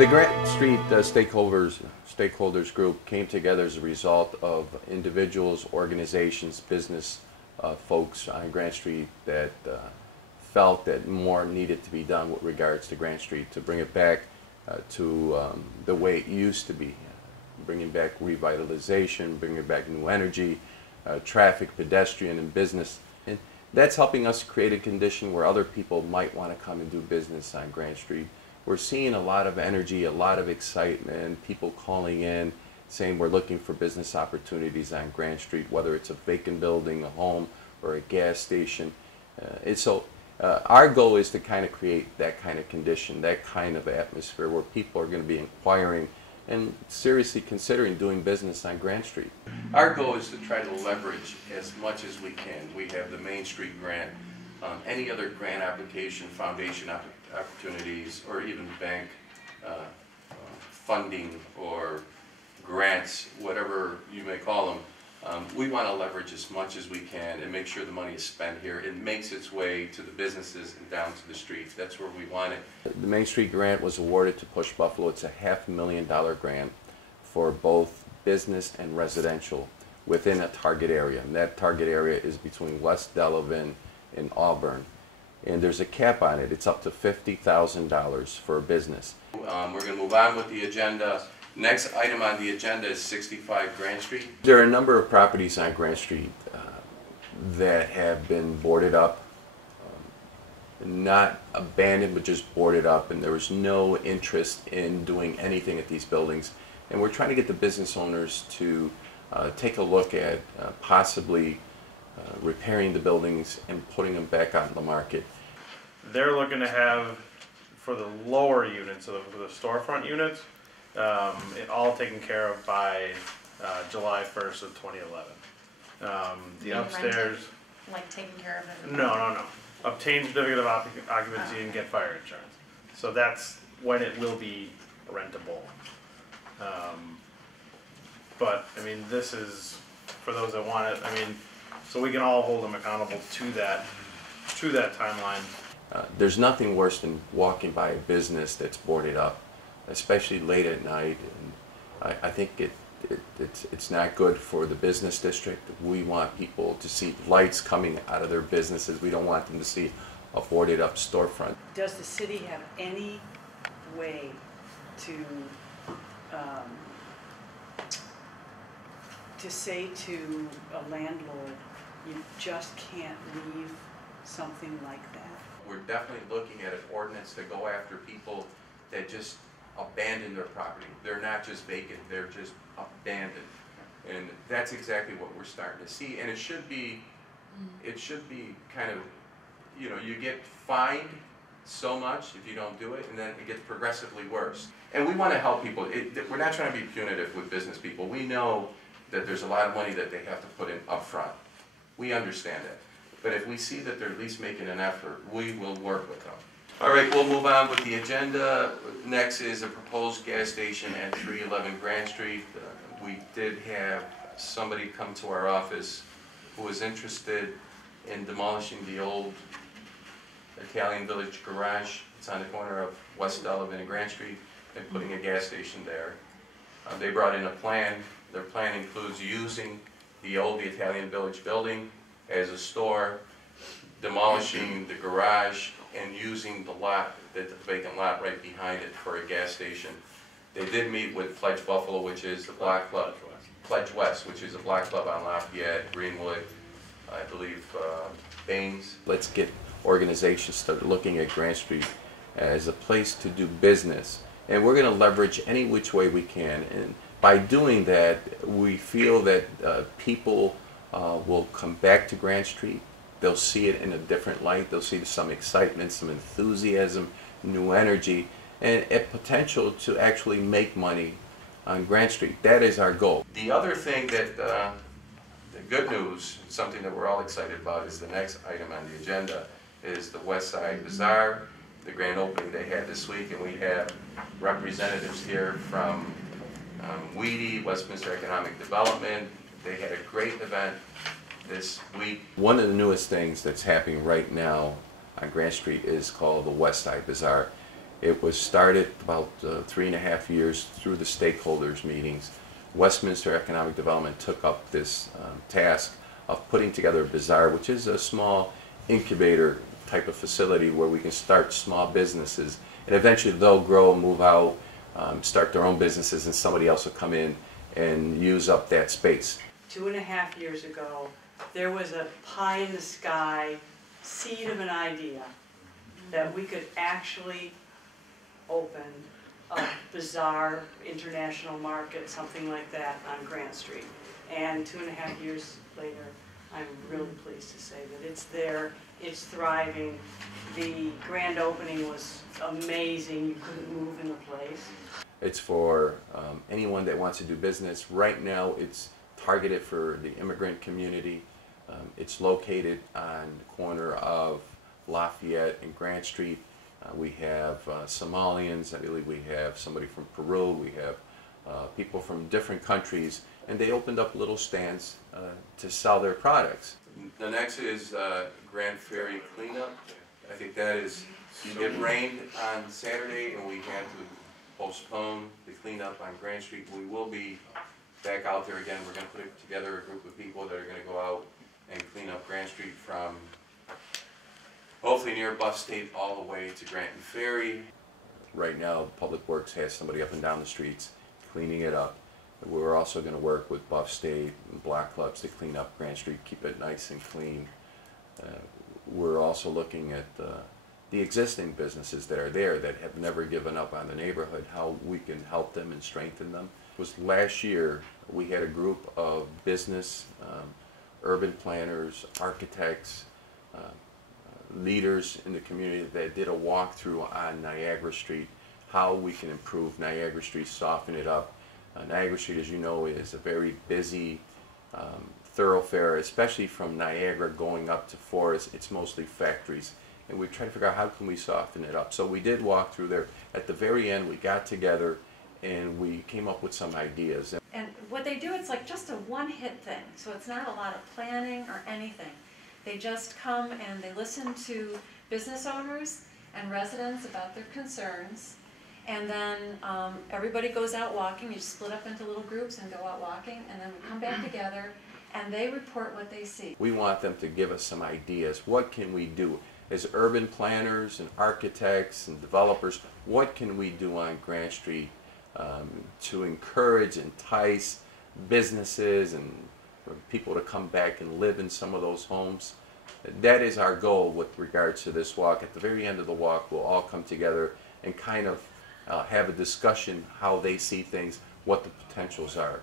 The Grant Street stakeholders group came together as a result of individuals, organizations, business folks on Grant Street that felt that more needed to be done with regards to Grant Street to bring it back to the way it used to be, bringing back revitalization, bringing back new energy, traffic, pedestrian, and business. And that's helping us create a condition where other people might want to come and do business on Grant Street. We're seeing a lot of energy, a lot of excitement, people calling in saying we're looking for business opportunities on Grant Street, whether it's a vacant building, a home, or a gas station. Our goal is to kind of create that kind of condition, that kind of atmosphere where people are going to be inquiring and seriously considering doing business on Grant Street. Our goal is to try to leverage as much as we can. We have the Main Street grant, any other grant application, foundation opportunities, or even bank funding or grants, whatever you may call them. We want to leverage as much as we can and make sure the money is spent here. It makes its way to the businesses and down to the streets. That's where we want it. The Main Street grant was awarded to Push Buffalo. It's a $500,000 grant for both business and residential within a target area. And that target area is between West Delavan and Auburn. And there's a cap on it. It's up to $50,000 for a business. We're going to move on with the agenda. Next item on the agenda is 65 Grant Street. There are a number of properties on Grant Street that have been boarded up, not abandoned, but just boarded up, and there was no interest in doing anything at these buildings. And we're trying to get the business owners to take a look at possibly repairing the buildings and putting them back on the market. They're looking to have, for the lower units, so for the storefront units, it all taken care of by July 1st of 2011. The upstairs... Like taking care of it? No. Obtain certificate of occupancy and get fire insurance. So that's when it will be rentable. But, I mean, this is for those that want it. I mean, so we can all hold them accountable to that timeline. There's nothing worse than walking by a business that's boarded up, especially late at night, and I think it's not good for the business district. We want people to see lights coming out of their businesses. We don't want them to see a boarded up storefront. Does the city have any way to say to a landlord, you just can't leave something like that? We're definitely looking at an ordinance to go after people that just abandon their property. They're not just vacant, they're just abandoned. And that's exactly what we're starting to see. And it should be kind of, you get fined so much if you don't do it, and then it gets progressively worse. And we want to help people. We're not trying to be punitive with business people. We know that there's a lot of money that they have to put in up front. We understand that. But if we see that they're at least making an effort, we will work with them. All right, we'll move on with the agenda. Next is a proposed gas station at 311 Grant Street. We did have somebody come to our office who was interested in demolishing the old Italian Village garage. It's on the corner of West Delavan and Grant Street, and putting a gas station there. They brought in a plan. Their plan includes using the old Italian Village building as a store, demolishing the garage, and using the lot, the vacant lot right behind it, for a gas station. They did meet with Pledge Buffalo, which is the block club, Pledge West, which is a block club on Lafayette, Greenwood, I believe Baines. Let's get organizations started looking at Grant Street as a place to do business, and we're going to leverage any which way we can. And by doing that, we feel that people will come back to Grant Street. They'll see it in a different light. They'll see some excitement, some enthusiasm, new energy, and a potential to actually make money on Grant Street. That is our goal. The other thing that, the good news, something that we're all excited about, is the next item on the agenda, is the West Side Bazaar, the grand opening they had this week, and we have representatives here from Weedy, Westminster Economic Development. They had a great event this week. One of the newest things that's happening right now on Grant Street is called the West Side Bazaar. It was started about 3.5 years through the stakeholders meetings. Westminster Economic Development took up this task of putting together a bazaar, which is a small incubator type of facility where we can start small businesses, and eventually they'll grow, move out, start their own businesses, and somebody else will come in and use up that space. 2.5 years ago, there was a pie in the sky seed of an idea that we could actually open a bazaar, international market, something like that on Grant Street. And 2.5 years later, I'm really pleased to say that it's there, it's thriving. The grand opening was amazing, you couldn't move in the place. It's for anyone that wants to do business. Right now, it's targeted for the immigrant community. It's located on the corner of Lafayette and Grant Street. We have Somalians, I believe we have somebody from Peru, we have people from different countries, and they opened up little stands to sell their products. The next is Grand Ferry cleanup. I think that is, it rained on Saturday and we had to postpone the cleanup on Grand Street. We will be back out there again. We're going to put together a group of people that are going to go out and clean up Grand Street from hopefully near Buff State all the way to Grant and Ferry. Right now, Public Works has somebody up and down the streets cleaning it up. We're also going to work with Buff State and block clubs to clean up Grant Street, keep it nice and clean. We're also looking at the existing businesses that are there that have never given up on the neighborhood, how we can help them and strengthen them. It was last year we had a group of business, urban planners, architects, leaders in the community that did a walkthrough on Niagara Street, how we can improve Niagara Street, soften it up. Niagara Street, as you know, is a very busy thoroughfare, especially from Niagara going up to Forest. It's mostly factories, and we try to figure out how can we soften it up. So we did walk through there. At the very end, we got together and we came up with some ideas. And what they do, it's like just a one-hit thing, so it's not a lot of planning or anything. They just come and they listen to business owners and residents about their concerns, and then everybody goes out walking. You split up into little groups and go out walking, and then we come back together and they report what they see. We want them to give us some ideas. What can we do? As urban planners and architects and developers, what can we do on Grant Street to encourage, entice businesses and for people to come back and live in some of those homes? That is our goal with regards to this walk. At the very end of the walk, we'll all come together and kind of have a discussion how they see things, what the potentials are.